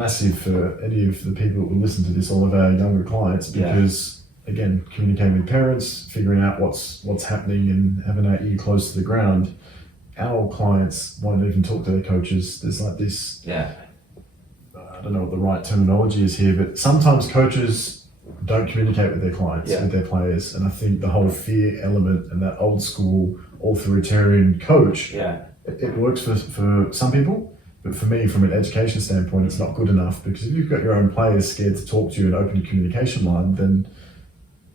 massive for any of the people that will listen to this, all of our younger clients, because again, communicating with parents, figuring out what's happening and having our ear close to the ground. Our clients won't even talk to their coaches. There's like this, I don't know what the right terminology is here, but sometimes coaches don't communicate with their clients, with their players. And I think the whole fear element and that old school authoritarian coach, it works for some people. But for me, from an education standpoint, it's not good enough, because if you've got your own players scared to talk to you and open a communication line, then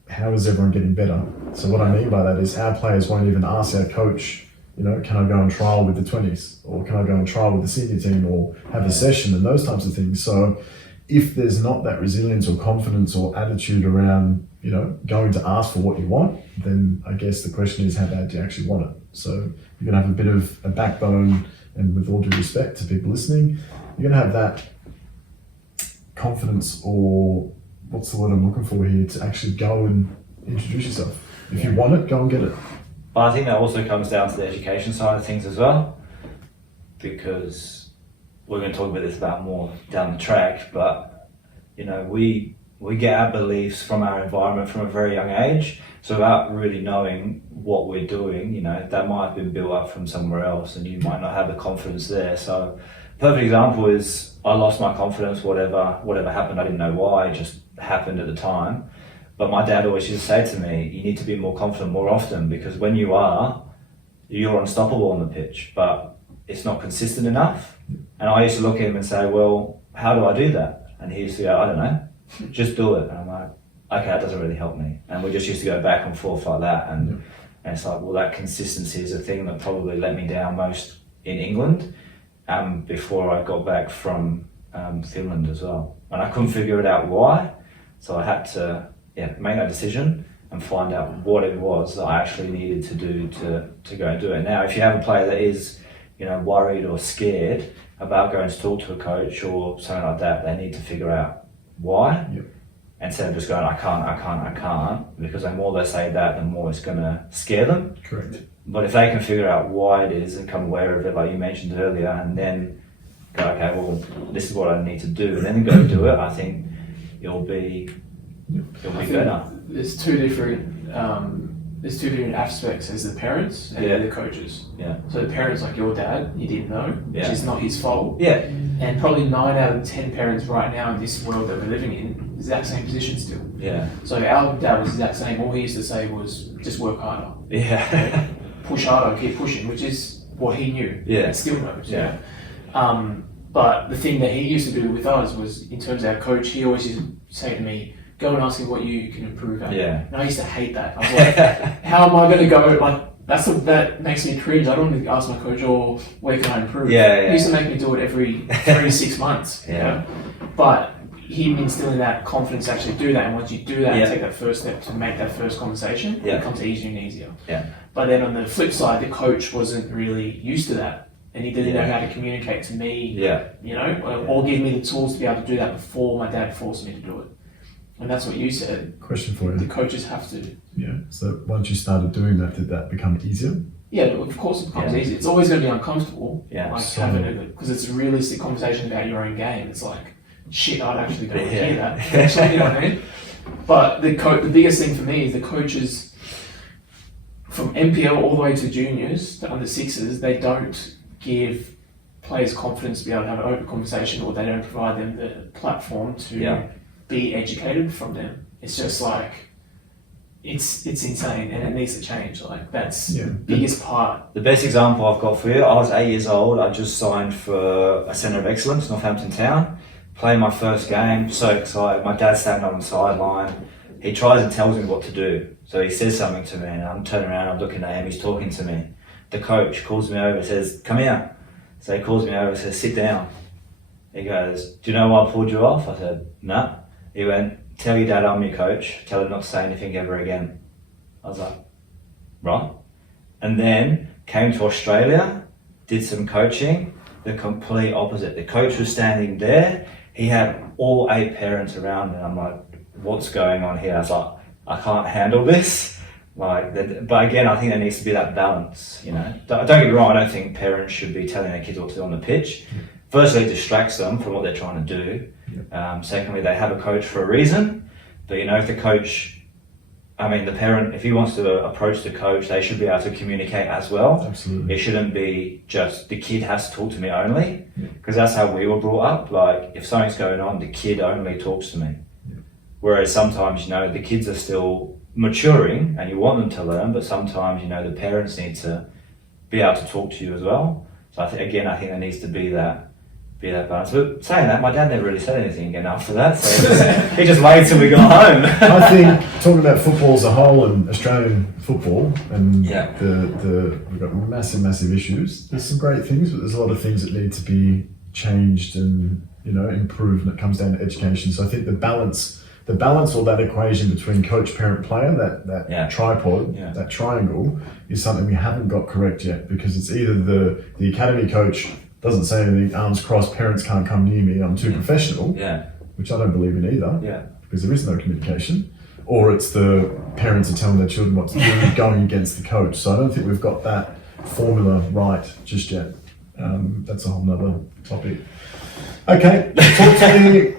how is everyone getting better? So what I mean by that is our players won't even ask our coach, can I go on trial with the 20s? Or can I go on trial with the senior team, or have a session, and those types of things. So if there's not that resilience or confidence or attitude around, going to ask for what you want, then I guess the question is, how bad do you actually want it? So you're gonna have a bit of a backbone, and with all due respect to people listening, you're gonna have that confidence, or what's the word I'm looking for here, to actually go and introduce yourself. If you want it, go and get it. But I think that also comes down to the education side of things as well, because we're going to talk about this about more down the track, but we get our beliefs from our environment from a very young age. So without really knowing what we're doing, that might have been built up from somewhere else, and you might not have the confidence there. So perfect example is, I lost my confidence, whatever happened, I didn't know why, it just happened at the time. But my dad always used to say to me, you need to be more confident more often, because when you are, you're unstoppable on the pitch, but it's not consistent enough. And I used to look at him and say, well, how do I do that? And he used to go, I don't know, just do it. And I'm like, okay, that doesn't really help me. And we just used to go back and forth like that. And it's like, well, that consistency is the thing that probably let me down most in England, before I got back from Finland as well. And I couldn't figure it out why. So I had to make that decision and find out what it was that I actually needed to do to go and do it. Now, if you have a player that is, worried or scared about going to talk to a coach or something like that, they need to figure out why. Instead of just going, I can't, because the more they say that, the more it's going to scare them. Correct. But if they can figure out why it is and become aware of it, like you mentioned earlier, and then go, okay, well, this is what I need to do, and then go do it, I think it'll be better. There's two different aspects. There's the parents and the coaches. So the parents, like your dad, you didn't know, which is not his fault. And probably 9 out of 10 parents right now in this world that we're living in, exact same position still. So our dad was the exact same. All he used to say was, just work harder. Push harder, keep pushing, which is what he knew. And still knows. But the thing that he used to do with us was, in terms of our coach, he always used to say to me, go and ask him what you can improve at. And I used to hate that. I was like, how am I going to go? Like, that makes me cringe. I don't want to ask my coach, where can I improve? He used to make me do it every 3 to 6 months. But him instilling that confidence to actually do that, and once you do that and take that first step to make that first conversation, it becomes easier and easier. But then on the flip side, the coach wasn't really used to that. And he didn't know how to communicate to me, or give me the tools to be able to do that before my dad forced me to do it. And that's what you said. Question for you. The coaches have to. So once you started doing that, did that become easier? Yeah, of course it becomes easier. It's always going to be uncomfortable. Having it, because it's a realistic conversation about your own game. It's like, shit, I actually don't want to hear that. Actually, you know what I mean? But the biggest thing for me is the coaches, from NPL all the way to juniors, to under sixes, they don't give players confidence to be able to have an open conversation, or they don't provide them the platform to be educated from them. It's just like, it's insane, and it needs to change. Like, that's the biggest part. The best example I've got for you, I was 8 years old, I just signed for a Centre of Excellence, Northampton Town, playing my first game, so excited. My dad's standing on the sideline, he tries and tells me what to do. So he says something to me, and I'm turning around, I'm looking at him, he's talking to me. The coach calls me over and says, come here. So he calls me over and says, sit down. He goes, do you know why I pulled you off? I said, no. He went, tell your dad I'm your coach, tell him not to say anything ever again. I was like, right. And then came to Australia, did some coaching, the complete opposite. The coach was standing there, he had all 8 parents around, and I'm like, what's going on here? I was like, I can't handle this. But again, I think there needs to be that balance, Don't get me wrong, I don't think parents should be telling their kids what to do on the pitch, firstly, it distracts them from what they're trying to do. Secondly, they have a coach for a reason. But if the coach, the parent, if he wants to approach the coach, they should be able to communicate as well. Absolutely. It shouldn't be just the kid has to talk to me only, because that's how we were brought up. Like, if something's going on, the kid only talks to me. Whereas sometimes, the kids are still maturing and you want them to learn, but sometimes, the parents need to be able to talk to you as well. So I think there needs to be that balance. But saying that, my dad never really said anything again after that, so he just waited till we got home. I think talking about football as a whole and Australian football, and we've got massive issues. There's some great things, but there's a lot of things that need to be changed and improved when it comes down to education. So I think the balance or that equation between coach, parent, player, that tripod, that triangle, is something we haven't got correct yet, because it's either the academy coach doesn't say anything, arms crossed, parents can't come near me, I'm too professional, which I don't believe in either, because there is no communication, or it's the parents are telling their children what to do, going against the coach. So I don't think we've got that formula right just yet. That's a whole nother topic. Okay, talk to me